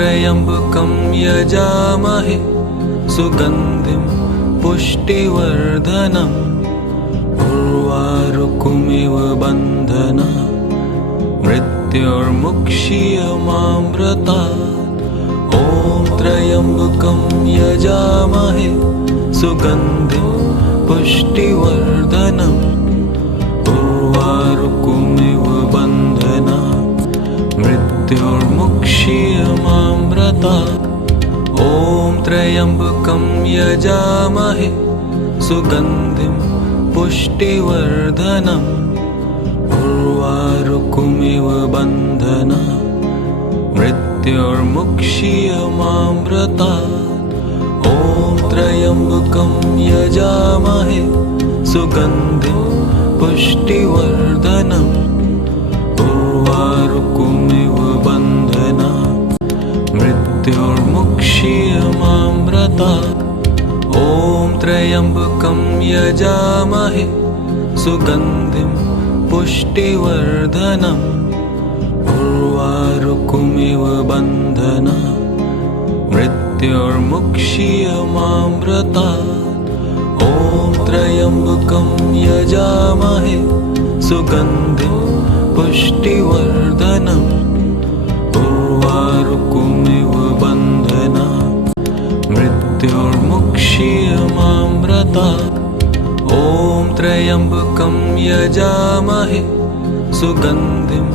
त्र्यम्बकं यजामहे सुगन्धिं पुष्टिवर्धनम् उर्वारुकमिव बन्धनात् मृत्योर्मुक्षीयमामृतात्। ॐ त्र्यम्बकं यजामहे सुगन्धिं पुष्टिवर्धनम् उर्वारुकमिव बन्धनात् मृत्योर्मुक्षीयमामृतात्। ॐ त्र्यम्बकं यजामहे सुगन्धिं पुष्टिवर्धनम् उर्वारुकमिव बन्धनात् मृत्योर्मुक्षीयमामृतात्। ॐ त्र्यम्बकं यजामहे सुगन्धिं पुष्टिवर्धनम् उर्वारुकमिव बन्धनात् मृत्योर्मुक्षीयमामृतात्। ॐ त्र्यम्बकं यजामहे सुगन्धिं पुष्टिवर्धनम् उर्वारुकमिव बन्धनात् मृत्योर्मुक्षीयमामृतात्। ॐ त्र्यम्बकं यजामहे सुगन्धिं पुष्टिवर्धनम् उर्वारुकमिव बन्धनात् मृत्योर्मुक्षीयमामृतात्। ॐ त्र्यम्बकं यजामहे सुगन्धिं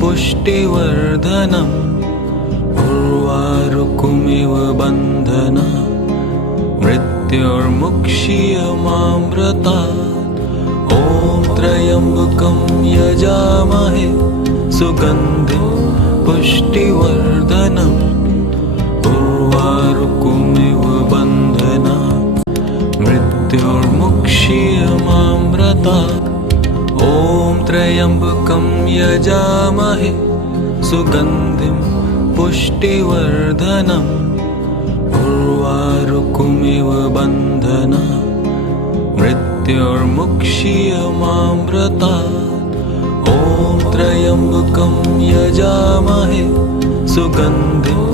पुष्टिवर्धनम् उर्वारुकमिव बन्धनात् मृत्योर्मुक्षीयमामृतात्। ॐ त्र्यम्बकं यजामहे सुगन्धिं पुष्टिवर्धनम् उर्वारुकमिव बन्धनात् मृत्योर्मुक्षीयमामृतात्। ॐ त्र्यम्बकं यजामहे सुगन्धिं पुष्टिवर्धनम् उर्वारुकमिव बन्धनात् मृत्योर्मुक्षीयमामृतात्। ॐ त्र्यम्बकं यजामहे सुगन्धिं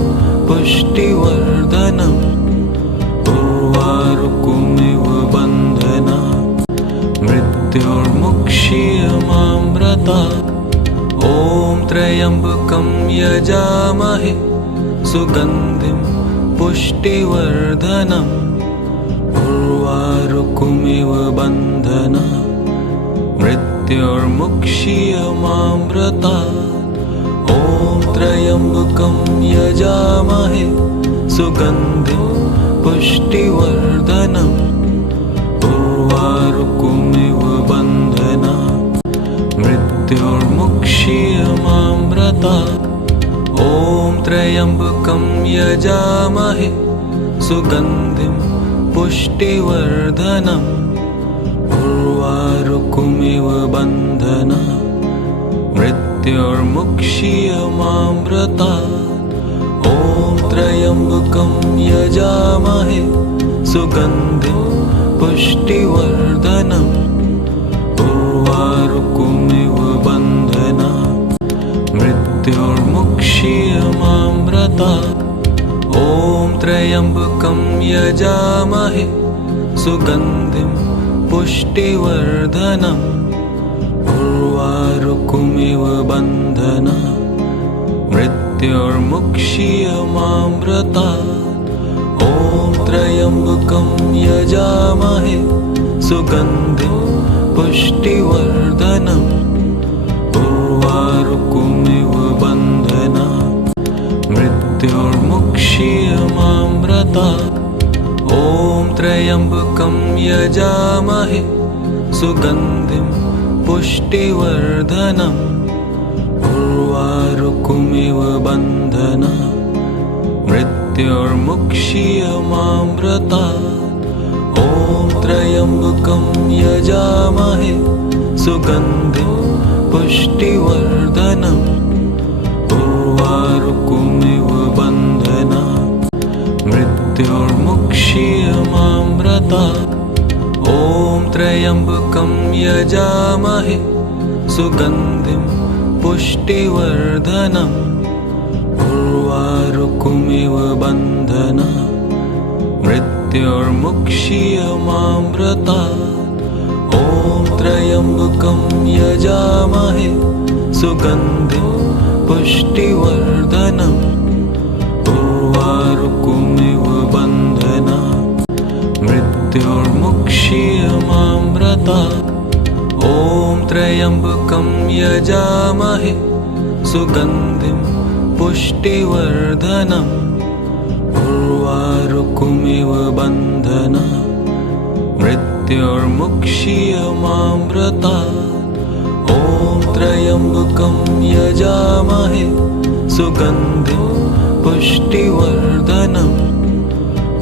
पुष्टिवर्धनम् उर्वारुकमिव बन्धनात् मृत्योर्मुक्षीयमामृतात्। ॐ त्र्यम्बकं यजामहे सुगन्धिं पुष्टिवर्धनम् उर्वारुकमिव बन्धनात् मृत्योर्मुक्षीयमामृतात्। ॐ त्र्यम्बकं यजामहे सुगन्धिं पुष्टिवर्धनम् उर्वारुकमिव बन्धनात् मृत्योर्मुक्षीयमामृतात्। ॐ त्र्यम्बकं यजामहे सुगन्धिं पुष्टिवर्धनम् उर्वारुकमिव बन्धनात् मृत्योर्मुक्षीयमामृतात्। ॐ त्र्यम्बकं यजामहे सुगन्धिं पुष्टिवर्धनम् उर्वारुकमिव बन्धनात् मृत्योर्मुक्षीयमामृतात्। ॐ त्र्यम्बकं यजामहे सुगन्धिं पुष्टिवर्धनम् उर्वारुकमिव बन्धनात् मृत्योर्मुक्षीयमामृतात्। ॐ त्र्यम्बकं यजामहे सुगन्धिं पुष्टिवर्धनम् उर्वारुकमिव बन्धनात् मृत्योर्मुक्षीयमामृतात्। ॐ त्र्यम्बकं यजामहे सुगन्धिं पुष्टिवर्धनम् उर्वारुकमिव बन्धनात् मृत्योर्मुक्षीयमामृतात्। ॐ त्र्यम्बकं यजामहे सुगन्धिं पुष्टिवर्धनम् उर्वारुकमिव बन्धनात् मृत्योर्मुक्षीयमामृतात्। ॐ त्र्यम्बकं यजामहे सुगन्धिं पुष्टिवर्धनम् उर्वारुकमिव उर्वारुकमिव बन्धना मृत्योर्मुक्षीयमामृतात् ॐ त्र्यम्बकं यजामहे सुगन्धिं पुष्टिवर्धनम् उर्वारुकमिव बन्धना मृत्योर्मुक्षीयमामृतात् ॐ त्र्यम्बकं यजामहे सुगन्धिं पुष्टिवर्धनम् उर्वारुकमिव बन्धना मृत्योर्मुक्षीयमामृतात् ॐ त्र्यम्बकं यजामहे सुगन्धिं पुष्टिवर्धनम्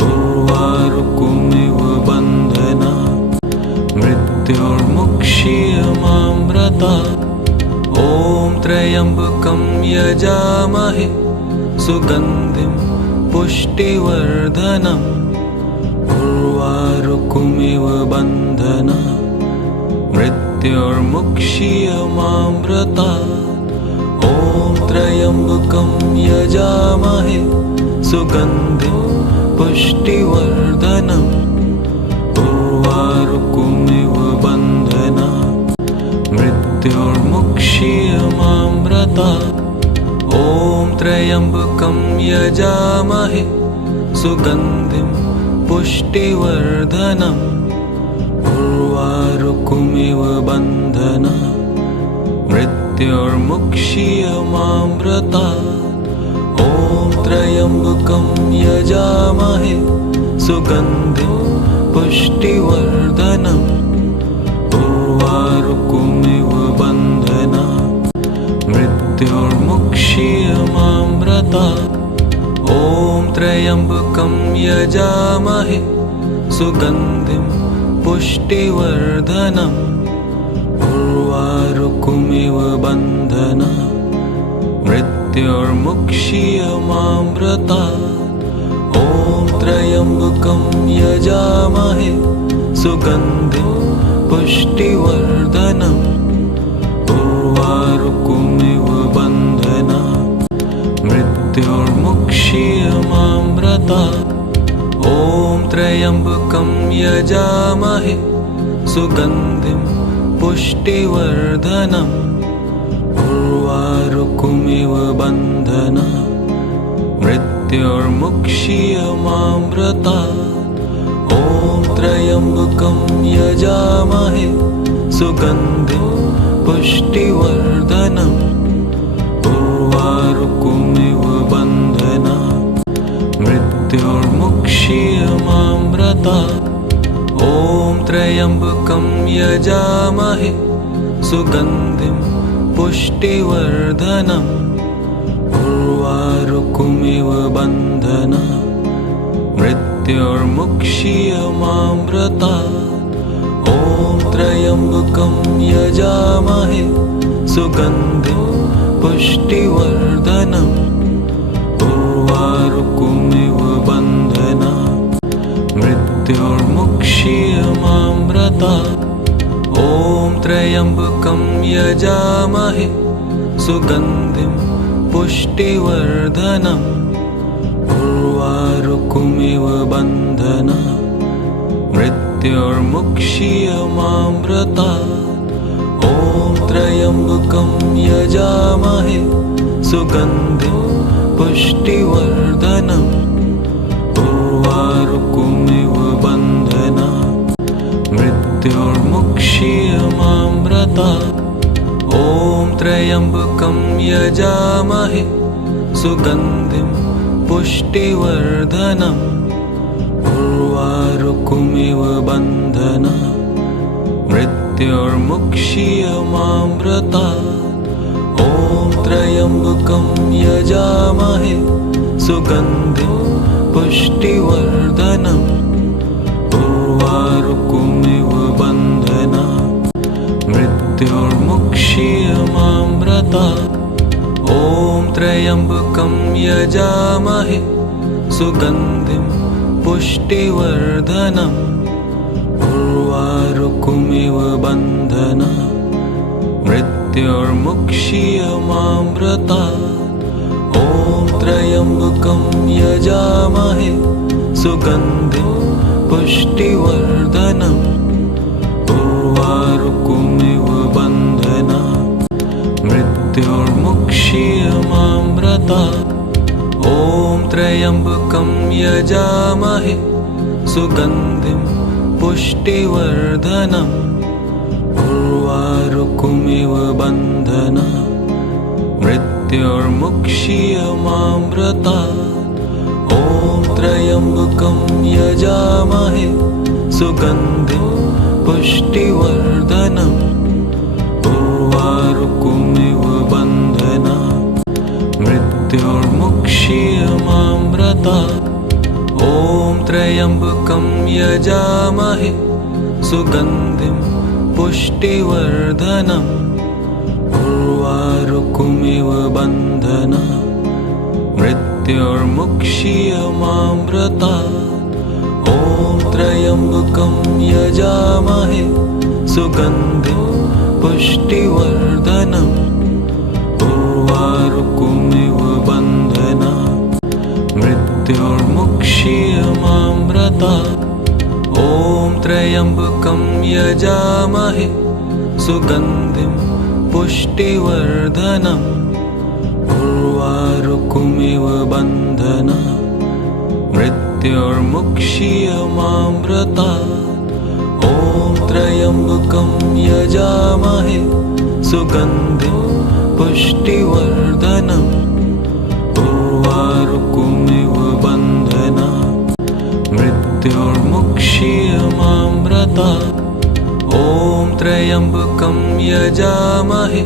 उर्वारुकमिव बन्धना मृत्योर्मुक्षीयमामृतात् ॐ त्र्यम्बकं यजामहे सुगन्धिं पुष्टिवर्धनम् उर्वारुकमिव बन्धना मृत्योर्मुक्षीयमामृतात् ॐ त्र्यम्बकं यजामहे सुगन्धिं पुष्टिवर्धनम् उर्वारुकमिव बन्धना मृत्योर्मुक्षीयमामृतात् ॐ त्र्यम्बकं यजामहे सुगन्धिं पुष्टिवर्धनम् उर्वारुकमिव बन्धना मृत्योर्मुक्षीयमामृतात् ॐ त्र्यम्बकं यजामहे सुगन्धिं पुष्टिवर्धनम् उर्वारुकमिव बन्धना मृत्योर्मुक्षीयमामृतात् ॐ त्र्यम्बकं यजामहे सुगन्धिं पुष्टिवर्धनम् उर्वारुकमिव बन्धना मृत्योर्मुक्षीयमामृतात् ॐ त्र्यम्बकं यजामहे सुगन्धिं पुष्टिवर्धनम् उर्वारुकमिव बन्धना मृत्योर्मुक्षीयमामृतात् ॐ त्र्यम्बकं यजामहे सुगन्धिं पुष्टिवर्धनम् उर्वारुकमिव बन्धना मृत्योर्मुक्षीयमामृतात् ॐ त्र्यम्बकं यजामहे सुगन्धिं पुष्टिवर्धनम् उर्वारुकमिव बन्धना मृत्योर्मुक्षीयमामृतात् ॐ त्र्यम्बकं यजामहे सुगन्धिं पुष्टिवर्धनम् उर्वारुकमिव बन्धना मृत्योर्मुक्षीयमामृतात् ॐ त्र्यम्बकं यजामहे सुगन्धिं पुष्टिवर्धनम् उर्वारुकमिव बन्धना मृत्योर्मुक्षीयमामृतात् ॐ त्र्यम्बकं यजामहे सुगन्धिं पुष्टिवर्धनम् उर्वारुकमिव बन्धना मृत्योर्मुक्षीयमामृतात् ॐ त्र्यम्बकं यजामहे सुगन्धिं पुष्टिवर्धनम् उर्वारुकमिव बन्धना मृत्योर्मुक्षीयमामृतात् ॐ त्र्यम्बकं यजामहे सुगन्धिं पुष्टिवर्धनम् उर्वारुकमिव बन्धना मृत्योर्मुक्षीयमामृतात् ॐ त्र्यम्बकं यजामहे सुगन्धिं पुष्टिवर्धनम् उर्वारुकमिव बन्धना मृत्योर्मुक्षीयमामृतात् ॐ त्र्यम्बकं यजामहे सुगन्धिं पुष्टिवर्धनम् उर्वारुकमिव बन्धना मृत्योर्मुक्षीयमामृतात् ॐ त्र्यम्बकं यजामहे सुगन्धिं पुष्टिवर्धनम् उर्वारुकमिव बन्धनात् मृत्योर्मुक्ष्यमामृतात् ॐ त्र्यम्बकं यजामहे सुगन्धिं पुष्टिवर्धनम् उर्वारुकमिव बन्धनात् मृत्योर्मुक्ष्यमामृतात् ॐ त्र्यम्बकं यजामहे सुगन्धिं पुष्टिवर्धनम् उर्वारुकमिव बन्धनात् मृत्योर्मुक्ष्यमामृतात् ॐ त्र्यम्बकं यजामहे सुगन्धिं पुष्टिवर्धनम् उर्वारुकमिव बन्धनात् मृत्योर्मुक्ष्यमामृतात् ॐ त्र्यम्बकं यजामहे सुगन्धिं पुष्टिवर्धनम् उर्वारुकमिव बन्धनात् मृत्योर्मुक्ष्यमामृतात् ॐ त्र्यम्बकं यजामहे सुगन्धिं पुष्टिवर्धनम् उर्वारुकमिव बन्धनात् मृत्योर्मुक्ष्यमामृतात् ॐ त्र्यम्बकं यजामहे सुगन्धिं पुष्टिवर्धनम् उर्वारुकमिव बन्धनात् मृत्योर्मुक्ष्यमामृतात् ॐ त्र्यम्बकं यजामहे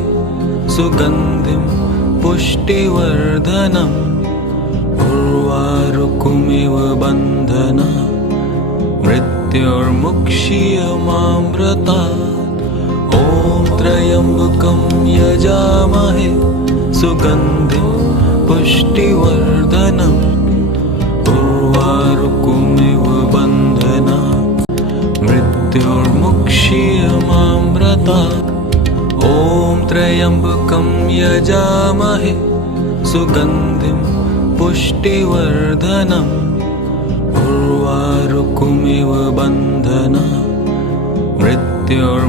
सुगन्धिं पुष्टिवर्धनम् उर्वारुकमिव बन्धनात् मृत्योर्मुक्ष्यमामृतात् ॐ त्र्यम्बकं यजामहे सुगन्धिं पुष्टिवर्धनम् उर्वारुकमिव बन्धनात् मृत्योर्मुक्ष्यमामृतात् ॐ त्र्यम्बकं यजामहे सुगन्धिं पुष्टिवर्धनम् उर्वारुकमिव बन्धनात् मृत्योर्मुक्ष्यमामृतात्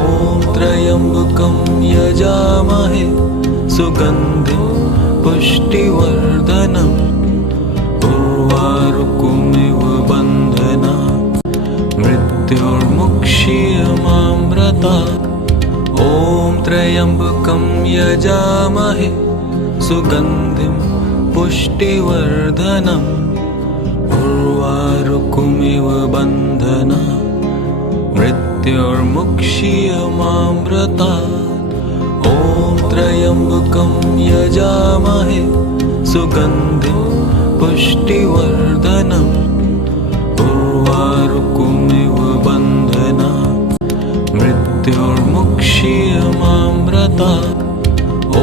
ॐ त्र्यम्बकं यजामहे सुगन्धिं पुष्टिवर्धनम् उर्वारुकमिव बन्धनात् मृत्योर्मुक्ष्यमामृतात् ॐ त्र्यम्बकं यजामहे सुगन्धिं पुष्टिवर्धनम् उर्वारुकमिव बन्धनात् मृत्योर्मुक्ष्यमामृतात् ॐ त्र्यम्बकं यजामहे सुगन्धिं पुष्टिवर्धनम् उर्वारुकमिव बन्धनात् मृत्योर्मुक्ष्यमामृतात् ॐ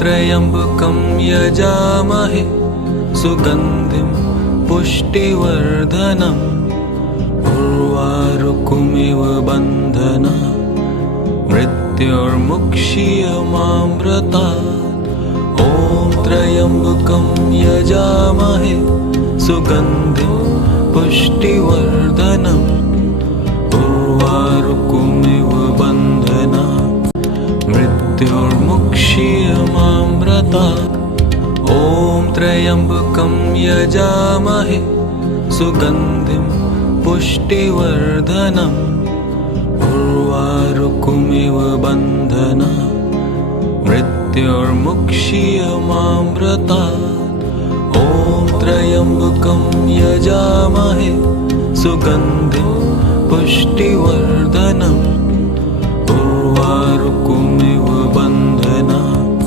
त्र्यम्बकं यजामहे सुगन्धिं पुष्टिवर्धनम् उर्वारुकमिव बन्धनात् मृत्योर्मुक्ष्यमामृतात् ॐ त्र्यम्बकं यजामहे सुगन्धिं पुष्टिवर्धनम् उर्वारुकमिव बन्धनात् मृत्योर्मुक्ष्यमामृतात् ॐ त्र्यम्बकं यजामहे सुगन्धिं पुष्टिवर्धनम् उर्वारुकमिव बन्धनात् मृत्योर्मुक्ष्यमामृतात् ॐ त्र्यम्बकं यजामहे सुगन्धिं पुष्टिवर्धनम् उर्वारुकमिव बन्धनात्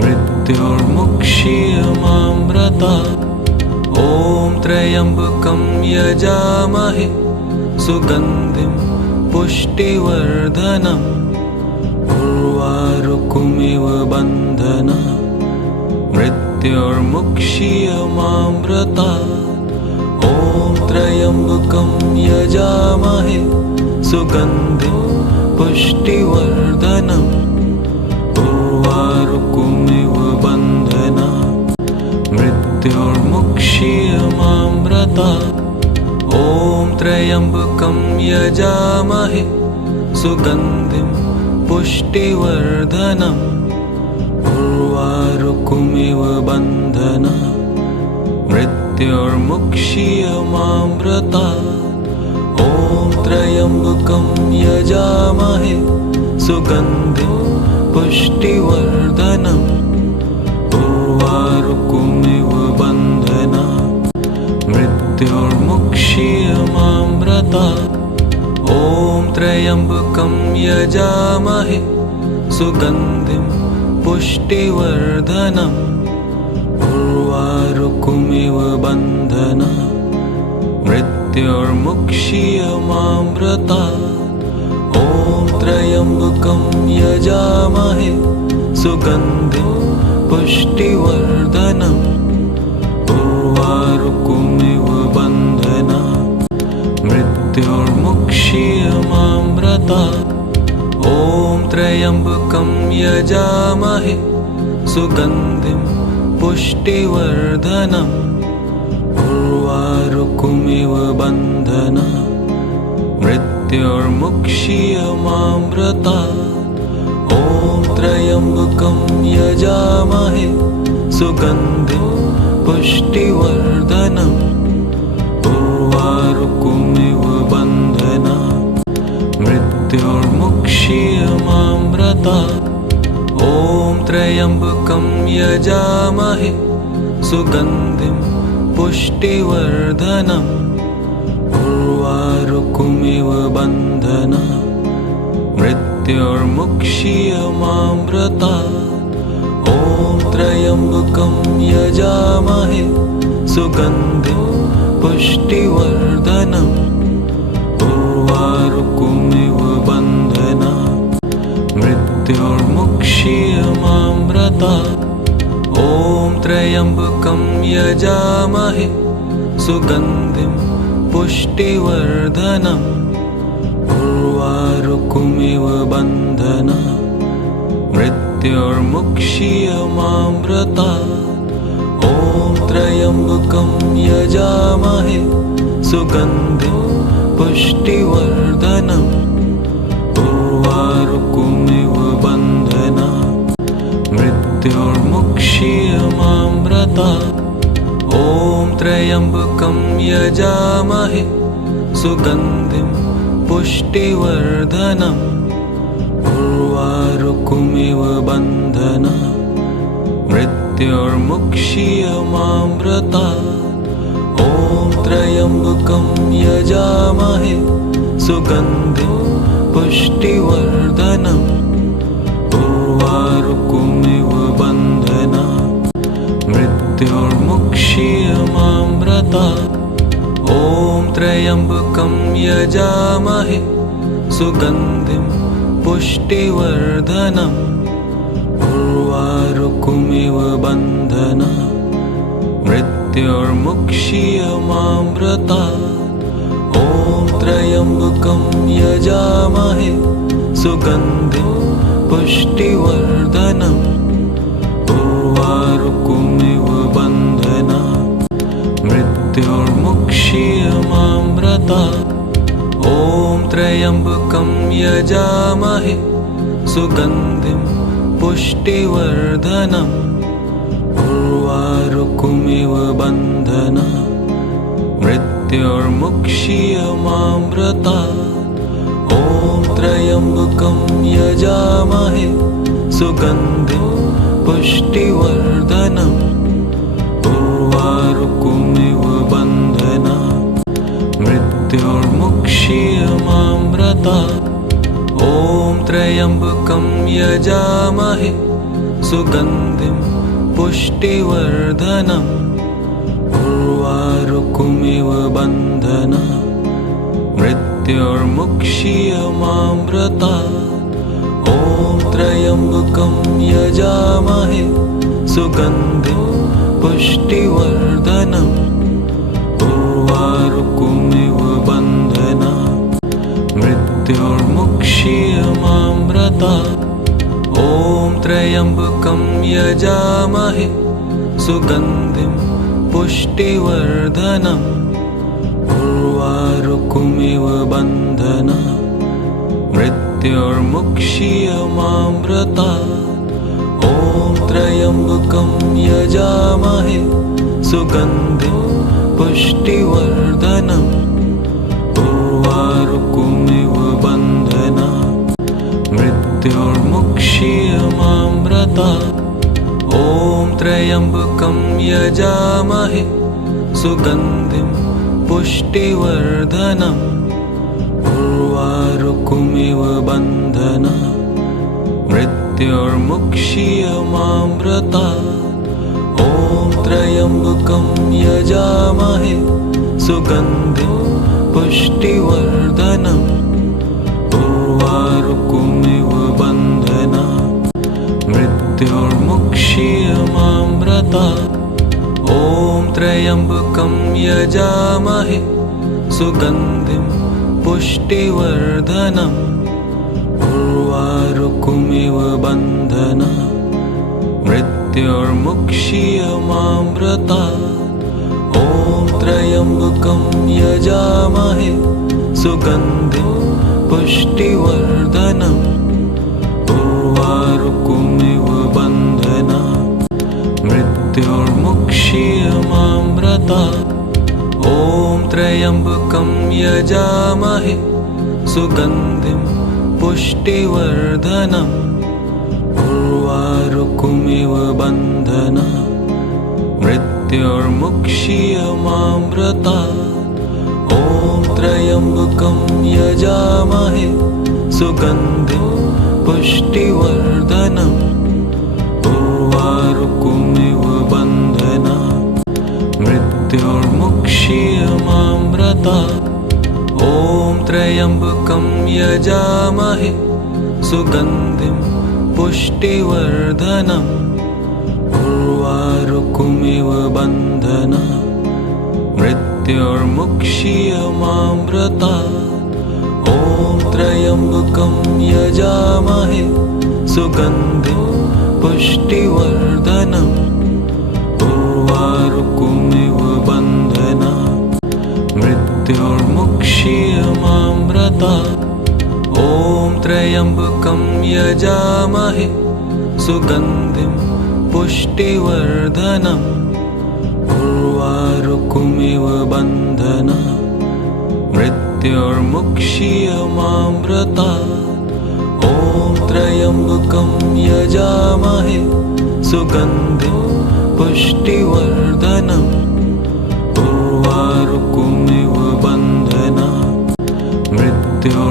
मृत्योर्मुक्ष्यमामृतात् ॐ त्र्यम्बकं यजामहे सुगन्धिं पुष्टिवर्धनम् उर्वारुकमिव बन्धनात् मृत्योर्मुक्ष्यमामृतात् ॐ त्र्यम्बकं यजामहे सुगन्धिं पुष्टिवर्धनम् उर्वारुकमिव उर्वारुकमिव बन्धना मृत्योर्मुक्षीयमामृतात् ॐ त्र्यम्बकं यजामहे सुगन्धिं पुष्टिवर्धनम् उर्वारुकमिव बन्धना मृत्योर्मुक्षीयमामृतात् ॐ त्र्यम्बकं यजामहे सुगन्धिं पुष्टिवर्धनम् उर्वारुकमिव बन्धना मृत्योर्मुक्षीयमामृतात् ॐ त्र्यम्बकं यजामहे सुगन्धिं पुष्टिवर्धनम् उर्वारुकमिव बन्धना मृत्योर्मुक्षीयमामृतात् ॐ त्र्यम्बकं यजामहे सुगन्धिं पुष्टिवर्धनम् उर्वारुकमिव बन्धना मृत्योर्मुक्षीयमामृतात् ॐ त्र्यम्बकं यजामहे सुगन्धिं पुष्टिवर्धनम् उर्वारुकमिव बन्धना मृत्योर्मुक्षीयमामृतात् ॐ त्र्यम्बकं यजामहे सुगन्धिं पुष्टिवर्धनम् उर्वारुकमिव बन्धना मृत्योर्मुक्षीयमामृतात् ॐ त्र्यम्बकं यजामहे सुगन्धिं पुष्टिवर्धनम् उर्वारुकमिव बन्धना मृत्योर्मुक्षीयमामृतात् ॐ त्र्यम्बकं यजामहे सुगन्धिं पुष्टिवर्धनम् उर्वारुकमिव बन्धना मृत्योर्मुक्षीयमामृतात् ॐ त्र्यम्बकं यजामहे सुगन्धिं पुष्टिवर्धनम् उर्वारुकमिव बन्धना मृत्योर्मुक्षीयमामृतात् ॐ त्र्यम्बकं यजामहे सुगन्धिं पुष्टिवर्धनम् उर्वारुकमिव बन्धना मृत्योर्मुक्षीयमामृतात् ॐ त्र्यम्बकं यजामहे सुगन्धिं पुष्टिवर्धनम् उर्वारुकमिव बन्धना मृत्योर्मुक्षीयमामृतात् ॐ त्र्यम्बकं यजामहे सुगन्धिं पुष्टिवर्धनम् उर्वारुकमिव बन्धना मृत्योर्मुक्षीयमामृतात् ॐ त्र्यम्बकं यजामहे सुगन्धिं पुष्टिवर्धनम् उर्वारुकमिव बन्धना मृत्योर्मुक्षीयमामृतात् ॐ त्र्यम्बकं यजामहे सुगन्धिं पुष्टिवर्धनम् उर्वारुकमिव बन्धना मृत्योर्मुक्षीयमामृतात् ॐ त्र्यम्बकं यजामहे सुगन्धिं पुष्टिवर्धनम् उर्वारुकमिव बन्धना मृत्योर्मुक्षीयमामृतात् ॐ त्र्यम्बकं यजामहे सुगन्धिं पुष्टिवर्धनम् उर्वारुकमिव बन्धना मृत्योर्मुक्षीयमामृतात् ॐ त्र्यम्बकं यजामहे सुगन्धिं पुष्टिवर्धनम् उर्वारुकमिव बन्धना मृत्योर्मुक्षीयमामृतात् ॐ त्र्यम्बकं यजामहे सुगन्धिं पुष्टिवर्धनम् उर्वारुकमिव बन्धना मृत्योर्मुक्षीयमामृतात् ॐ त्र्यम्बकं यजामहे सुगन्धिं पुष्टिवर्धनम् उर्वारुकमिव बन्धनात् मृत्योर्मुक्षीयमामृतात् ॐ त्र्यम्बकं यजामहे सुगन्धिं पुष्टिवर्धनम् उर्वारुकमिव बन्धनात् मृत्योर्मुक्षीयमामृतात् ॐ त्र्यम्बकं यजामहे सुगन्धिं पुष्टिवर्धनम् उर्वारुकमिव बन्धनात् मृत्योर्मुक्षीयमामृतात् ॐ त्र्यम्बकं यजामहे सुगन्धिं पुष्टिवर्धनम् उर्वारुकमिव बन्धनात् मृत्योर्मुक्षीयमामृतात् ॐ त्र्यम्बकं यजामहे सुगन्धिं पुष्टिवर्धनम् उर्वारुकमिव बन्धनात् मृत्योर्मुक्षीयमामृतात् ॐ त्र्यम्बकं यजामहे सुगन्धिं पुष्टिवर्धनम् उर्वारुकमिव बन्धनात् मृत्योर्मुक्षीयमामृतात् ॐ त्र्यम्बकं यजामहे सुगन्धिं पुष्टिवर्धनम् उर्वारुकमिव बन्धनात् मृत्योर्मुक्षीयमामृतात् ॐ त्र्यम्बकं यजामहे सुगन्धिं पुष्टिवर्धनम् उर्वारुकमिव बन्धनात् मृत्योर्मुक्षीयमामृतात् ॐ त्र्यम्बकं यजामहे सुगन्धिं पुष्टिवर्धनम् उर्वारुकमिव बन्धनात् मृत्योर्मुक्षीयमामृतात् ॐ त्र्यम्बकं यजामहे सुगन्धिं पुष्टिवर्धनम् उर्वारुकमिव बन्धनात् मृत्योर्मुक्षीयमामृतात् ॐ त्र्यम्बकं यजामहे सुगन्धिं पुष्टिवर्धनम् उर्वारुकमिव बन्धनात् मृत्योर्मुक्षीयमामृतात् ॐ त्र्यम्बकं यजामहे सुगन्धिं पुष्टिवर्धनम् उर्वारुकमिव बन्धनात् मृत्योर्मुक्षीयमामृतात्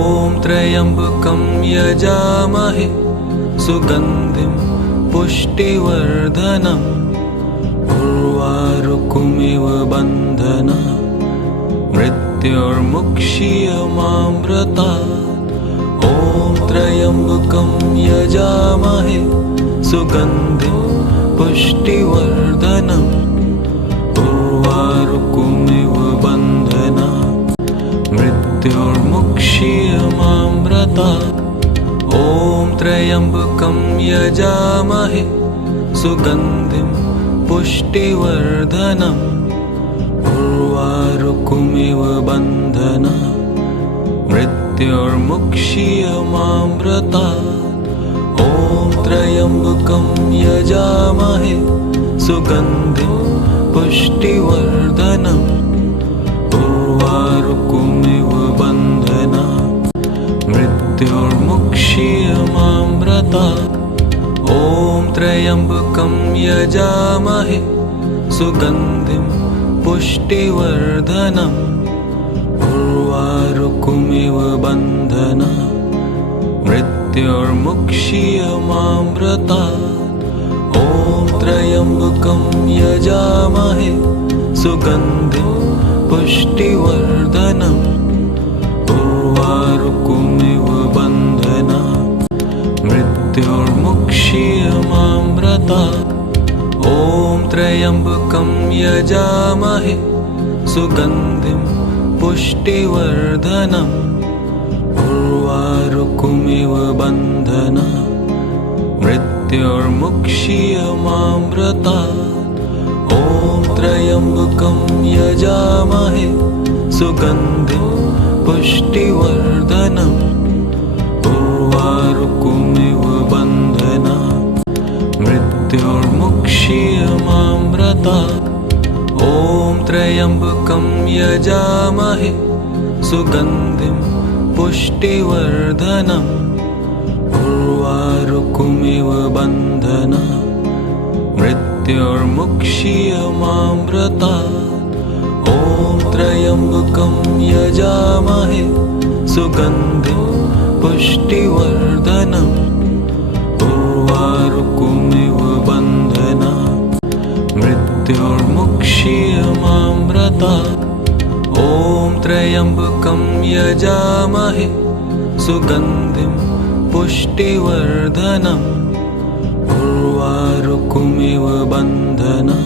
ॐ त्र्यम्बकं यजामहे सुगन्धिं पुष्टिवर्धनम् उर्वारुकमिव बन्धनात् मृत्योर्मुक्षीयमामृतात् ॐ त्र्यम्बकं यजामहे सुगन्धिं पुष्टिवर्धनम् उर्वारुकमिव बन्धनात् मृत्योर्मुक्षीयमामृतात् ॐ त्र्यम्बकं यजामहे सुगन्धिं पुष्टिवर्धनम् उर्वारुकमिव बन्धनात् मृत्योर्मुक्षीयमामृतात् ॐ त्र्यम्बकं यजामहे सुगन्धिं पुष्टिवर्धनम् उर्वारुकमिव बन्धनात् मृत्योर्मुक्षीयमामृतात् ॐ त्र्यम्बकं यजामहे सुगन्धिं पुष्टिवर्धनम् उर्वारुकमिव बन्धनात् मृत्योर्मुक्षीयमामृतात् ॐ त्र्यम्बकं यजामहे सुगन्धिं पुष्टिवर्धनम् उर्वारुकमिव बन्धनात् मृत्योर्मुक्षीयमामृतात् ॐ त्र्यम्बकं यजामहे सुगन्धिं पुष्टिवर्धनम् उर्वारुकमिव उर्वारुकमिव बन्धना मृत्युर्मुक्षीयमामृतात् ॐ त्र्यम्बकं यजामहे सुगन्धिं पुष्टिवर्धनम् उर्वारुकमिव बन्धना मृत्युर्मुक्षीयमामृतात् ॐ त्र्यम्बकं यजामहे सुगन्धिं पुष्टिवर्धनम् उर्वारुकमिव बन्धना मृत्युर्मुक्षीयमामृतात् ॐ त्र्यम्बकं यजामहे सुगन्धिं पुष्टिवर्धनम् उर्वारुकमिव बन्धना मृत्युर्मुक्षीयमामृतात् ॐ त्र्यम्बकं यजामहे सुगन्धिं पुष्टिवर्धनम् उर्वारुकमिव बन्धना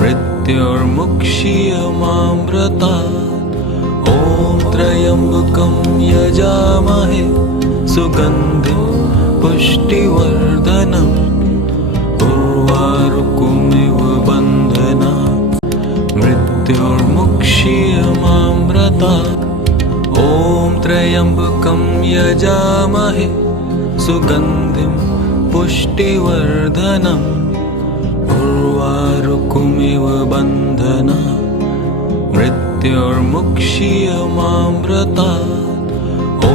मृत्युर्मुक्षीयमामृतात् ॐ त्र्यम्बकं यजामहे सुगन्धिं पुष्टिवर्धनम् उर्वारुकमिव बन्धना मृत्युर्मुक्षीयमामृतात् ॐ त्र्यम्बकं यजामहे सुगन्धिं पुष्टिवर्धनम् उर्वारुकमिव बन्धना मृत्युर्मुक्षीयमामृतात् ॐ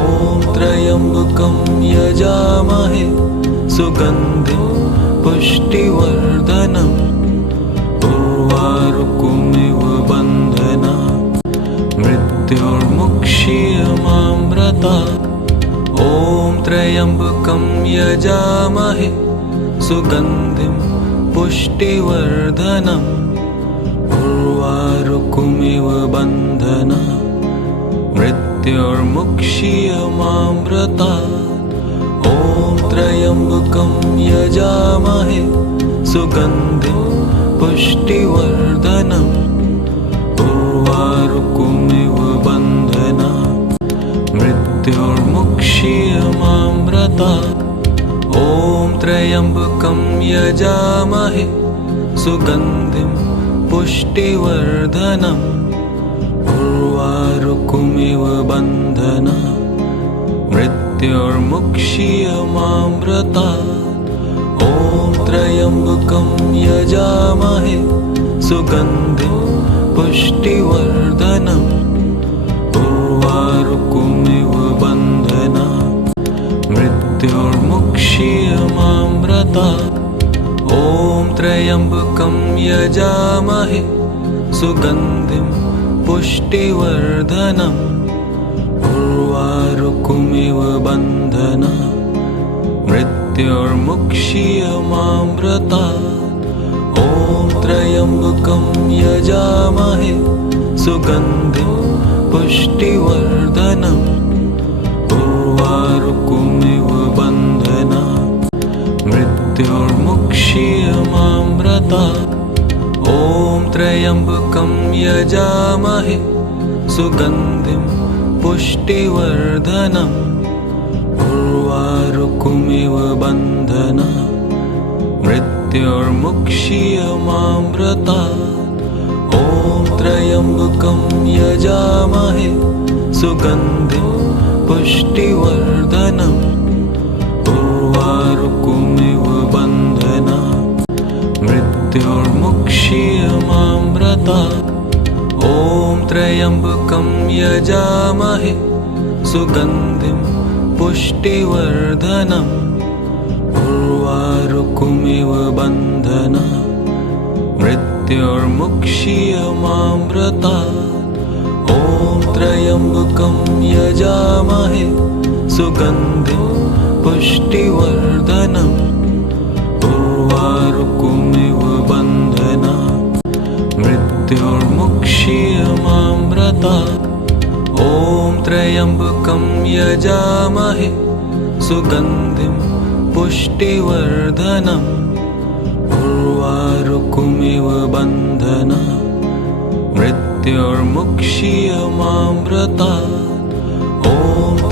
त्र्यम्बकं यजामहे सुगन्धिं पुष्टिवर्धनम् उर्वारुकमिव बन्धना मृत्युर्मुक्षीयमामृतात् ॐ त्र्यम्बकं यजामहे सुगन्धिं पुष्टिवर्धनम् उर्वारुकमिव बन्धना मृत्युर्मुक्षीयमामृतात् ॐ त्र्यम्बकं यजामहे सुगन्धिं पुष्टिवर्धनम् उर्वारुकमिव बन्धना मृत्युर्मुक्षीयमामृतात् ॐ त्र्यम्बकं यजामहे सुगन्धिं पुष्टिवर्धनम् उर्वारुकमिव बन्धना मृत्युर्मुक्षीयमामृतात् ॐ त्र्यम्बकं यजामहे सुगन्धिं पुष्टिवर्धनम् उर्वारुकमिव बन्धना मृत्युर्मुक्षीयमामृतात् ॐ त्र्यम्बकं यजामहे सुगन्धिं पुष्टिवर्धनम् उर्वारुकमिव बन्धना मृत्युर्मुक्षीयमामृतात् ॐ त्र्यम्बकं यजामहे सुगन्धिं पुष्टिवर्धनम् उर्वारुकमिव बन्धना मृत्युर्मुक्षीयमामृतात् ॐ त्र्यम्बकं यजामहे सुगन्धिं पुष्टिवर्धनम् उर्वारुकमिव बन्धना मृत्युर्मुक्षीयमामृतात् ॐ त्र्यम्बकं यजामहे सुगन्धिं पुष्टिवर्धनम् उर्वारुकमिव बन्धना मृत्युर्मुक्षीयमामृतात् ॐ त्र्यम्बकं यजामहे सुगन्धिं पुष्टिवर्धनम् उर्वारुकमिव बन्धना मृत्युर्मुक्षीयमामृतात् ॐ त्र्यम्बकं यजामहे सुगन्धिं पुष्टिवर्धनम् उर्वारुकमिव बन्धना मृत्युर्मुक्षीयमामृतात् ॐ त्र्यम्बकं यजामहे सुगन्धिं पुष्टिवर्धनम् उर्वारुकमिव बन्धना मृत्युर्मुक्षीयमामृतात् ॐ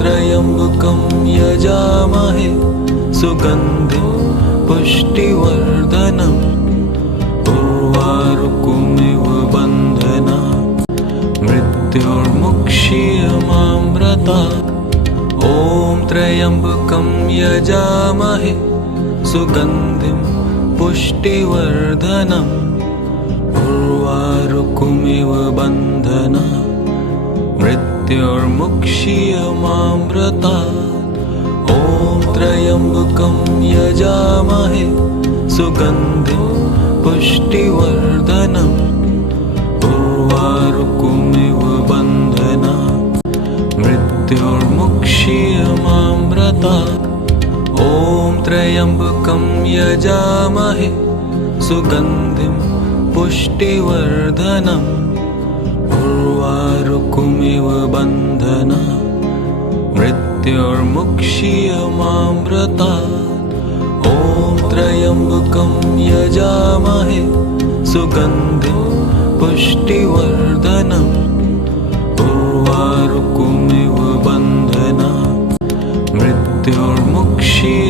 त्र्यम्बकं यजामहे सुगन्धिं पुष्टिवर्धनम् उर्वारुकमिव बन्धनात् मृत्योर्मुक्ष्यमामृतात् ॐ त्र्यम्बकं यजामहे सुगन्धिं पुष्टिवर्धनम् उर्वारुकमिव बन्धनात् मृत्योर्मुक्ष्यमामृतात् ॐ त्र्यम्बकं यजामहे सुगन्धिं पुष्टिवर्धनम् उर्वारुकमिव बन्धनात् मृत्योर्मुक्ष्यमामृतात् ॐ त्र्यम्बकं यजामहे सुगन्धिं पुष्टिवर्धनम् उर्वारुकमिव बन्धनात् मृत्योर्मुक्ष्यमामृतात् ॐ त्र्यम्बकं यजामहे सुगन्धिं पुष्टिवर्धनम् उर्वारुकमिव बन्धनात् मृत्योर्मुक्ष्य